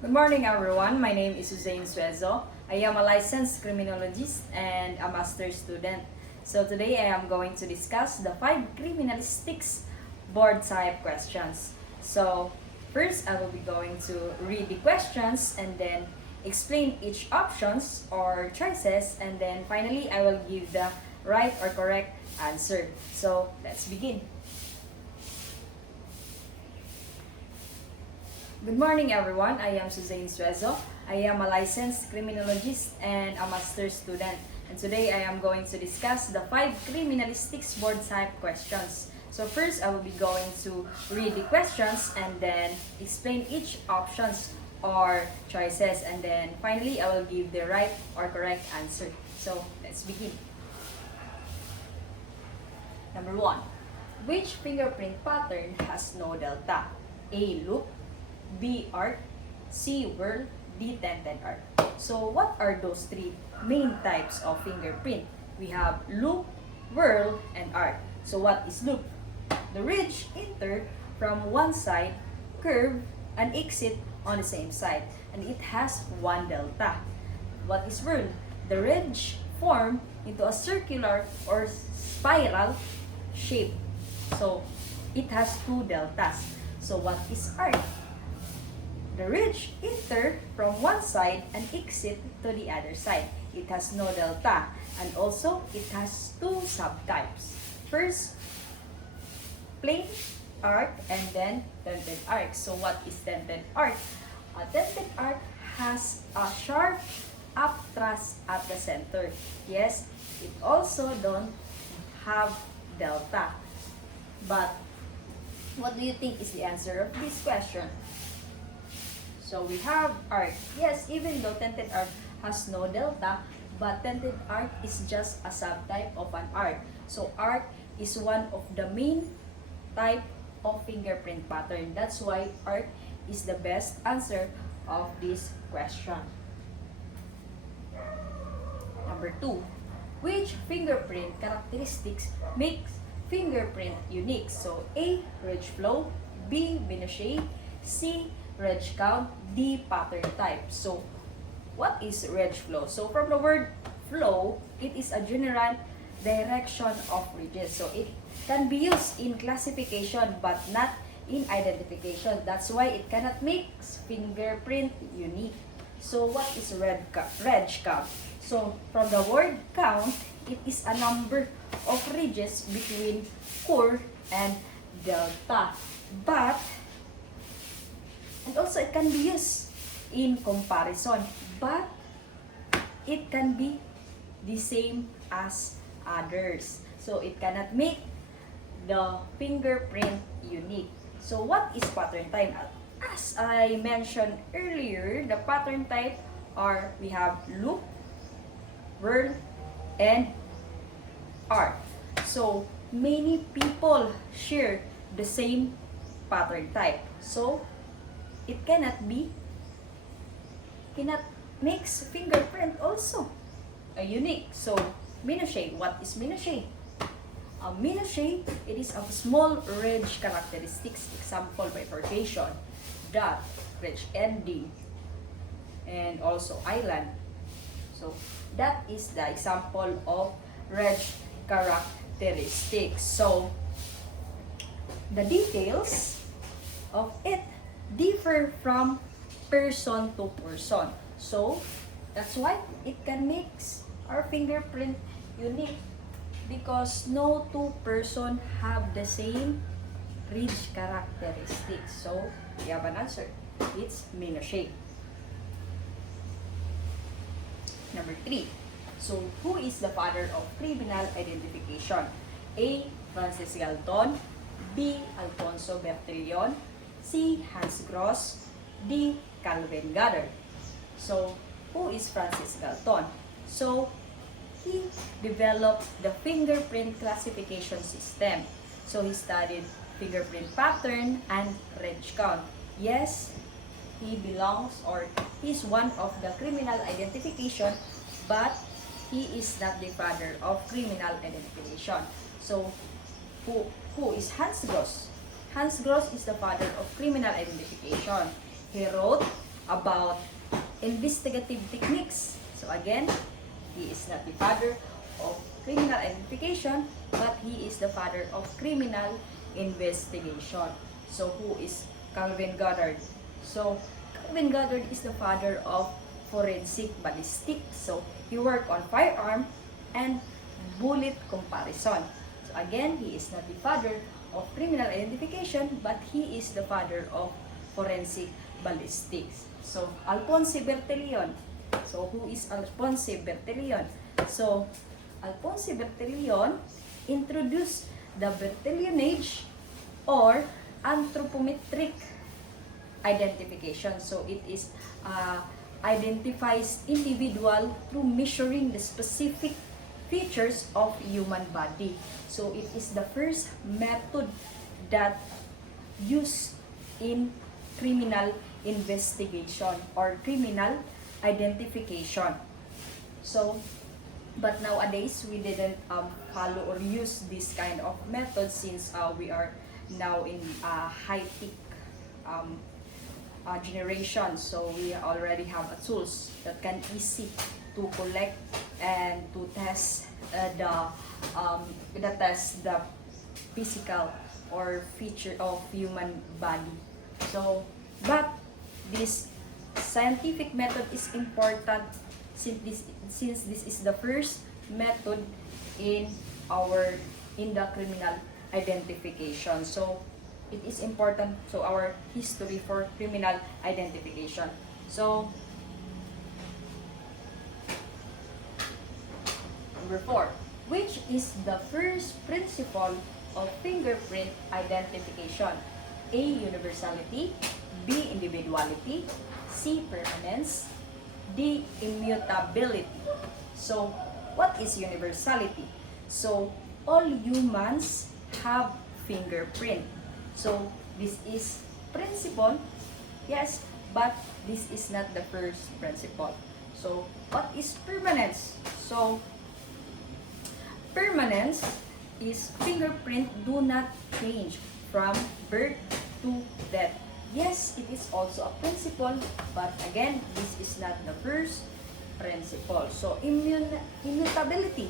Good morning, everyone. My name is Suzanne Suezo. I am a licensed criminologist and a master's student. So today I am going to discuss the 5 criminalistics board type questions. So first I will be going to read the questions and then explain each options or choices, and then finally I will give the right or correct answer. So let's begin. Good morning, everyone. I am Suzanne Suezo. I am a licensed criminologist and a master's student. And today I am going to discuss the 5 criminalistics board type questions. So first, I will be going to read the questions and then explain each options or choices. And then finally, I will give the right or correct answer. So let's begin. Number 1. Which fingerprint pattern has no delta? A. Loop, B. Arc, C. Whirl, D. Tented arc. So what are those 3 main types of fingerprint? We have loop, whirl, and arc. So what is loop? The ridge enter from one side, curve, and exit on the same side, and it has 1 delta. What is whirl? The ridge form into a circular or spiral shape. So it has 2 deltas. So what is arc? The ridge enter from one side and exit to the other side. It has no delta, and also it has 2 subtypes. First, plain arc, and then tented arc. So what is tented arc? A tented arc has a sharp upthrust at the center. Yes, it also don't have delta. But what do you think is the answer of this question? So we have arc. Yes, even though tented arc has no delta, but tented arc is just a subtype of an arc. So arc is one of the main type of fingerprint pattern. That's why arc is the best answer of this question. Number 2. Which fingerprint characteristics makes fingerprint unique? So A. Ridge flow, B. Minutiae, C. Ridge count, D. Pattern type. So what is ridge flow? So from the word flow, it is a general direction of ridges. So it can be used in classification but not in identification. That's why it cannot make fingerprint unique. So what is ridge count? So from the word count, it is a number of ridges between core and delta. And also it can be used in comparison, but it can be the same as others. So it cannot make the fingerprint unique. So what is pattern type? As I mentioned earlier, the pattern type are, we have loop, whirl, and arc. So many people share the same pattern type. So it cannot mix fingerprint also unique. So minutiae, what is minutiae? A minutiae, it is a small ridge characteristics, example bifurcation, dot, ridge ending, and also island. So that is the example of ridge characteristics. So the details of it differ from person to person. So that's why it can make our fingerprint unique, because no 2 person have the same ridge characteristics. So we have an answer. It's minutiae. Number 3. So who is the father of criminal identification? A. Francis Galton, B. Alfonso Bertillon, C. Hans Gross, D. Calvin Goddard. So, who is Francis Galton? So, he developed the fingerprint classification system. So, he studied fingerprint pattern and ridge count. Yes, he belongs, or he's one of the criminal identification, but he is not the father of criminal identification. So, who is Hans Gross? Hans Gross is the father of criminal identification. He wrote about investigative techniques. So again, he is not the father of criminal identification, but he is the father of criminal investigation. So who is Calvin Goddard? So Calvin Goddard is the father of forensic ballistics. So he worked on firearm and bullet comparison. So again, he is not the father of criminal identification, but he is the father of forensic ballistics. So Alphonse Bertillon. So who is Alphonse Bertillon? So Alphonse Bertillon introduced the Bertillonage or anthropometric identification. So it is identifies individual through measuring the specific features of human body. So it is the first method that used in criminal investigation or criminal identification. So but nowadays we didn't follow or use this kind of method since we are now in high-tech generation. So we already have tools that can easy to collect and to test the physical or feature of human body. So but this scientific method is important since this is the first method in the criminal identification. So it is important, so our history for criminal identification. So number 4, which is the first principle of fingerprint identification? A. Universality, B. Individuality, C. Permanence, D. Immutability. So what is universality? So all humans have fingerprint. So this is principle, yes, but this is not the first principle. So what is permanence? So permanence is fingerprint do not change from birth to death. Yes, it is also a principle, but again, this is not the first principle. So immutability.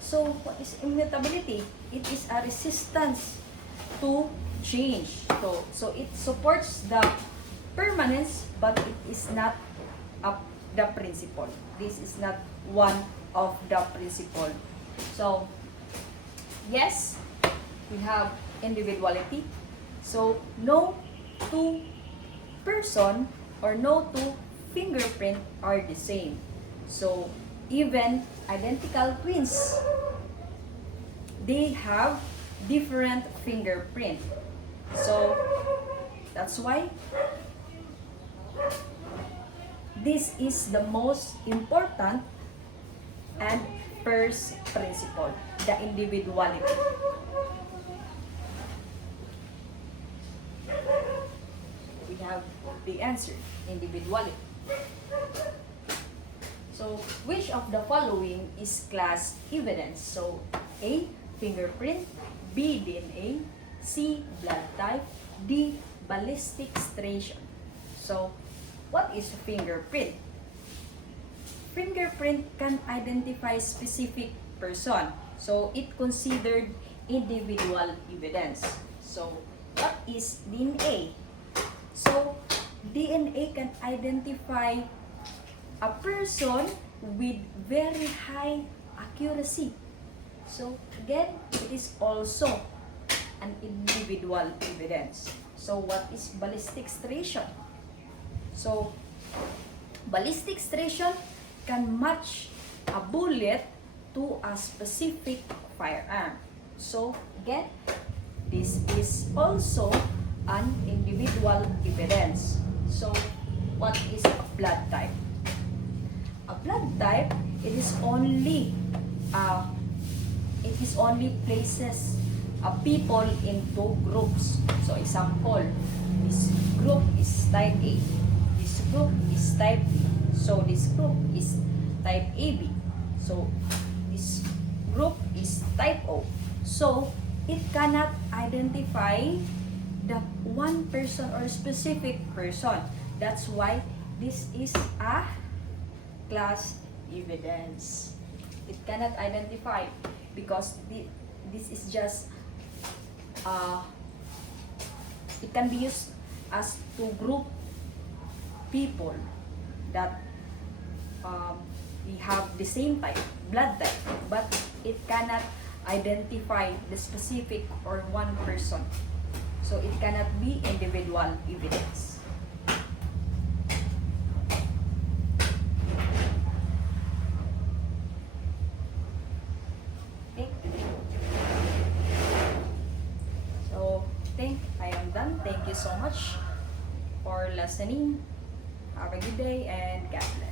So what is immutability? It is a resistance to change. So it supports the permanence, but it is not the principle. This is not one of the principle. So yes, we have individuality. So no two person or no two fingerprint are the same. So even identical twins, they have different fingerprint. So that's why this is the most important and first principle, the individuality. We have the answer, individuality. So which of the following is class evidence? So A. Fingerprint, B. DNA, C. Blood type, D. Ballistic stration. So what is fingerprint? Fingerprint can identify specific person. So it considered individual evidence. So what is DNA? So DNA can identify a person with very high accuracy. So again, it is also an individual evidence. So what is ballistic stration? So ballistic stration can match a bullet to a specific firearm. So again, this is also an individual evidence. So what is a blood type? A blood type, it is only places people into groups. So example, this group is type A, this group is type B, so this group is type AB, so this group is type O. So it cannot identify the one person or specific person. That's why this is a class evidence. It cannot identify because this is just it can be used as to group people that we have the same type, blood type, but it cannot identify the specific or one person. So it cannot be individual evidence. Okay. So I am done. Thank you so much for listening. Have a good day and God bless.